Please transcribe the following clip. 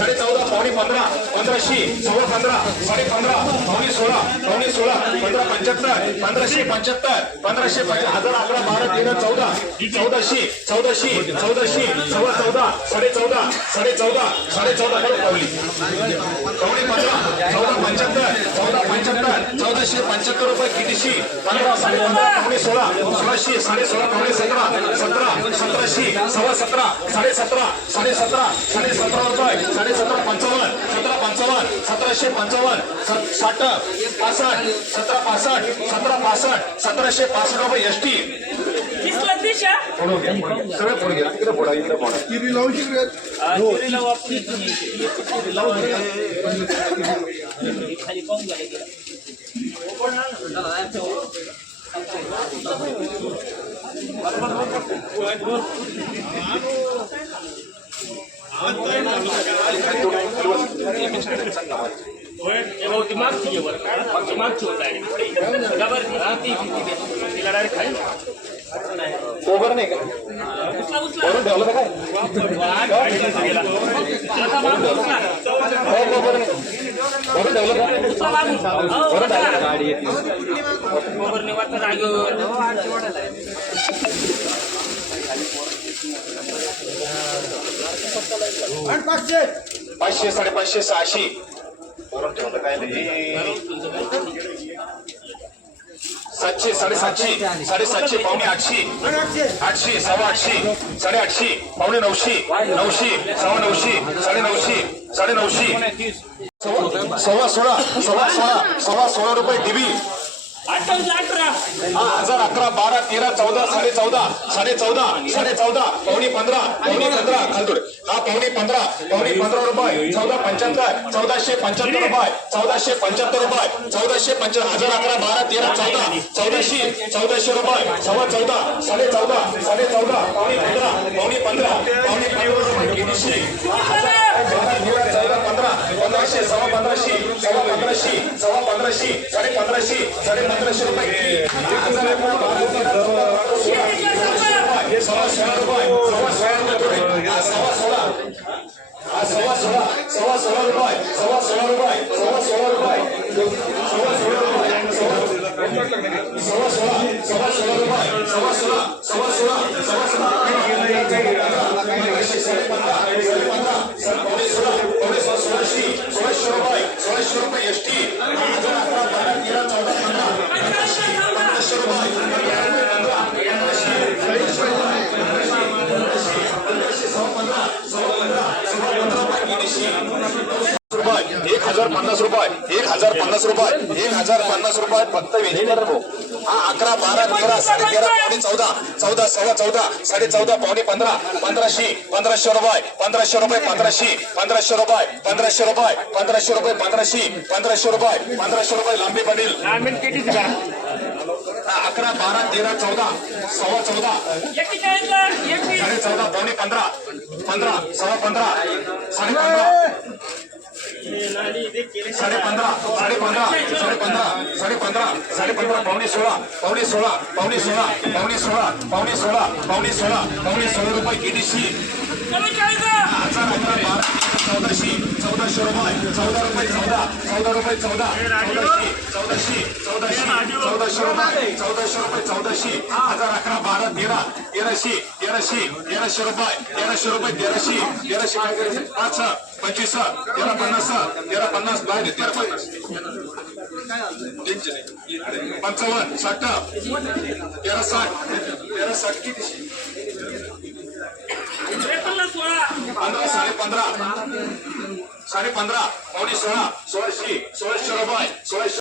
साडे चौदा पावणे पंधरा पंधराशे सव्वा पंधरा साडे पंधरा पावणे सोळा पावणे सोळा पंधरा पंच्याहत्तर पंधराशे पंच्याहत्तर पंधराशे हजार अकरा बारा तेरा चौदा चौदाशे चौदाशे चौदाशे सव्वा चौदा साडे चौदा साडे चौदा साडे चौदा कडे पावली. पावणे पंधरा चौदा पंच्याहत्तर चौदा पंच्याहत्तर चौदाशे पंच्याहत्तर रुपये कितीशी? पंधरा साडे पंधरा पावणे सोळा सोळाशे साडे सोळा पावणे सतरा सतरा सतराशे सव्वा सतरा साडे सतरा साडे सतरा साडे सतरा रुपये साडे सतरा पंचावन्न. पंचावन्न सतराशे पंचावन्न सत- साठ पासष्ट सतरा पासष्ट सतरा पासष्ट सतराशे पासष्ट रुपये एस टी सगळं घ्या. इकडे इकडे झाले ती मागची आहे बरं ती मागची होत आहे डबर ती तिला डायरेक्ट खाली ओव्हर नाही का उचला उचला वरून ठेवलं काय गेला आता मागं उचला ओव्हर ठेवलं का उचला मागून हो, उचला. मोबाईलने वाटतं जागेवर पाचशे. साडेपाचशे सहाशे. वरून ठेवलं काय नाही. सातशे साडेसातशे साडेसातशे पावणे आठशे. आठशे. सव्वा आठशे साडेआठशे पावणे नऊशे नऊशे सव्वा नऊशे साडे नऊशे साडे नऊशे सव्वा सोळा सव्वा सोळा सव्वा सोळा रुपये टीव्ही अठ्ठावीस हा हजार अकरा बारा तेरा चौदा साडे चौदा साडे चौदा साडे चौदा पावणे पंधरा पावणे पंधरा खालतोड हा पावणे पंधरा पावणे पंधरा रुपये चौदा पंच्याहत्तर चौदाशे पंच्याहत्तर रुपये चौदाशे पंच्याहत्तर रुपये चौदाशे पंच्याहत्तर हजार अकरा बारा तेरा चौदा चौदाशे चौदाशे रुपये सव्वा चौदा साडे चौदा साडे चौदा पावणे पंधरा पावणे पंधरा पावणे पंधरा कितीशे? पंधराशे सव्वा पंधराशे सव्वा पंधराशे. सव्वा पंधराशे साडे पंधराशे साडे पंधराशे रुपये. हे सव्वा सोळा. रुपये. सव्वा सोळा रुपये. सव्वा सोळा. सव्वा सोळा. सव्वा सोळा रुपये. सव्वा सोळा रुपये. सव्वा सोळा रुपये. सव्वा सोळा रुपये. सव्वा एक हजार पन्नास रुपये एक हजार पन्नास रुपये एक हजार पन्नास रुपये फक्त हा अकरा बारा तेरा साडे तेरा पावणे चौदा चौदा सव्वा चौदा साडे चौदा पावणे पंधरा पंधराशे पंधराशे रुपये पंधराशे रुपये पंधराशे पंधराशे रुपये पंधराशे रुपये पंधराशे रुपये पंधराशे पंधराशे रुपये पंधराशे रुपये लांबी पडेल. अकरा बारा तेरा चौदा सव्वा चौदा साडे चौदा पावणे पंधरा पंधरा सव्वा पंधरा साडे पंधरा. साडे पंधरा साडे पंधरा साडे पंधरा साडे पंधरा साडे पंधरा पावणे सोळा पावणे सोळा पावणे सोळा पावणे सोळा पावणे सोळा पावणे सोळा पावणे सोळा रुपये केडीशी हजार अकरा बारा चौदाशे चौदाशे रुपये चौदा रुपये चौदा चौदा रुपये चौदा चौदाशे चौदाशे चौदाशे चौदाशे रुपये चौदाशे रुपये चौदाशे हजार अकरा बारा तेरा तेराशे तेराशे तेराशे रुपये तेराशे रुपये तेराशे तेराशे काय करायचे पाच पंचवीस तेरा पन्नास तेरा पन्नास बाहेर तेरा पन्नास पंचावन्न साठ तेरा साठ तेरा साठ किती त्रेपन्न सोळा पंधरा. साडे पंधरा. साडे पावणे सोळा. सोळाशे सोळाशे रुपये. सोळाशे